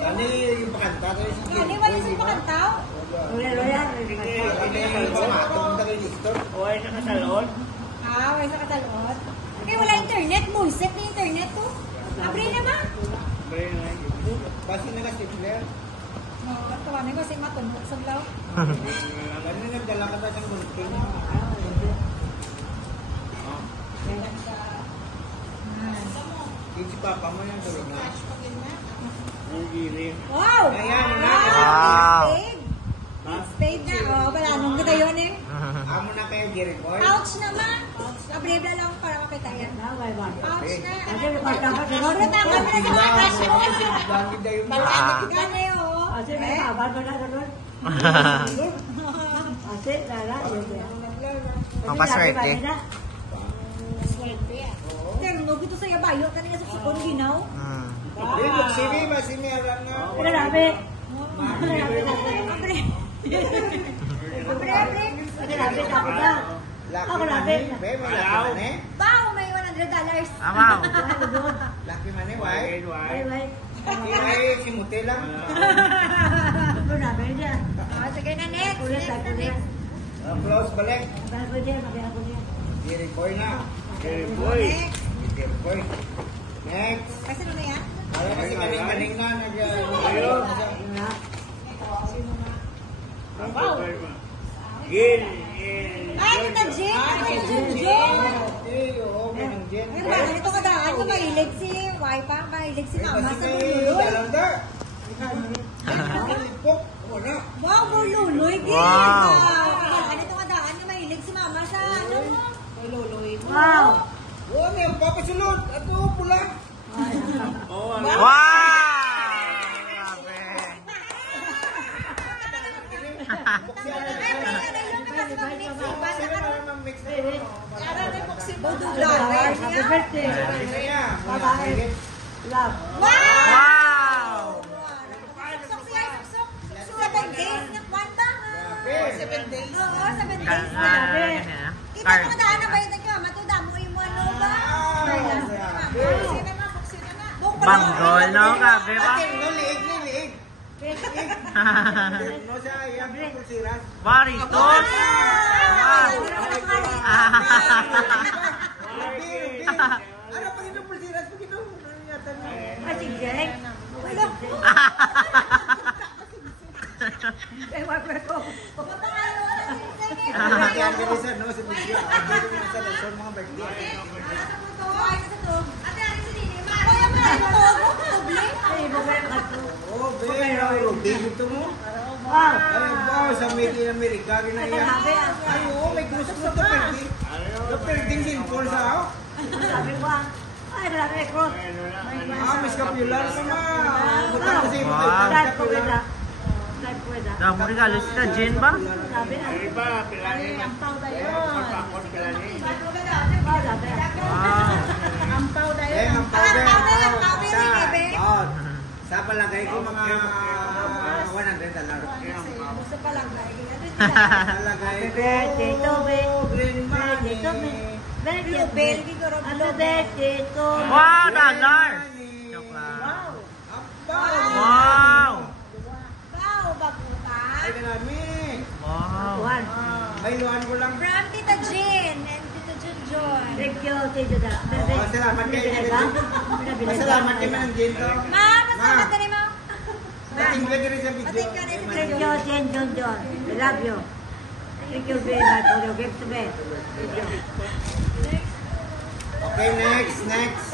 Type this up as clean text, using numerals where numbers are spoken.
Ano yung pakanta? Ano wala sa pakantaw? Loya. Uy, nakasalon. Wala sa katalon. Okay, wala internet. Mulset na internet ko. Abre naman. Basi na kasi Claire. Tawanan ko kasi matunog sa blaw. Ano nagdala ka sa bulletin? Si Papa mo yung tulog na. Wow! Ayan, Wow! Spade na. Wala nung kita yun eh. Amo na kayo, Jericho. Pouch naman. Abre-bla lang para makita yan. Pouch na. Kasi magkakasama. Siguro tama na sa mga cash mo. Bangid na yung Gane oh. Kasi may kabar ba na ganun? Kasi lala. Pampaswerte. Sir, mo gito sa yabayo kanina sa sukon ginaw. Sini, masini alam na. Pero labi. Abre. Abre. Kasi labi tapos na. Ako labi. May laki man eh. Bao, may $100. Amaw. Laki man eh, why? Ay, ay. Ay, simuti lang. Ako labi niya. Sige na, next. Kulit, kulit. Close balik. Bago niya, ako niya. Jericho na. Next. Jericho. Next. Kasi ano na yan? Ay, kasi maning-maning na. Ay, kita Jen. Ay, Jen. Oo, manang Jen. Ay, ba, ganito kadaan ko mahilig si Wipa, mahilig si Mama sa bululoy. Wow, bululoy, Gil. Wow. Ganito kadaan ko mahilig si Mama sa ano mo? Bululoy. Wow! Oo, may papasulod. Ato, pula. Wow! Happy birthday! Bye-bye! Love! Wow! 7 days na kwanta. 7 days. Oo, 7 days na. Kita mo kadaan na ba yun nagka? Matuda mo yung ano ba? Banggol, no? Grabe ba? Liig. No siya, yan. Pulsiras. Baritos! Ano pag ito pulsiras? Pag ito, Masigay! Eh, wala ko. Kaya bilisan, no? Si Pulsiras. Ang dito sa lason mga birthday. Ay, mabaya ka to. Oh, pero dito mo. Wow! Ay, wow, sa Made in America, ginaya. Ay, oo, may gusto ko ito pwede. Ito pwede sinful sa ako. Sabi ko ay, grabe, cross. May scapular sama. Buta kasi yung Wow. Live ko wala. Live ko wala. Damo regalo sila, Jen ba? Sabi na. Ang pau tayo. Ampaw tayo. Eh, ang powder. Ang Sa palagay ko mga $100. Gusto pa lang Palagay Happy ko. birthday to me. Green money. Birthday to me. Happy birthday to me. Wow, dollar! Joke lang. Wow! Wow, baguta. Ay, kanami. Wow! One. May luhan ko lang. From Tita Jean and Tita Junjun. Thank you, thank you. Salamat kayo. Salamat kayo ng Jen to. Ma, masama ka rin mo. Natingga ka rin sa video. Pating ka rin sa Thank video. you, Jen John. I love you. Thank you very much for your gift to me. Thank you. Okay, next.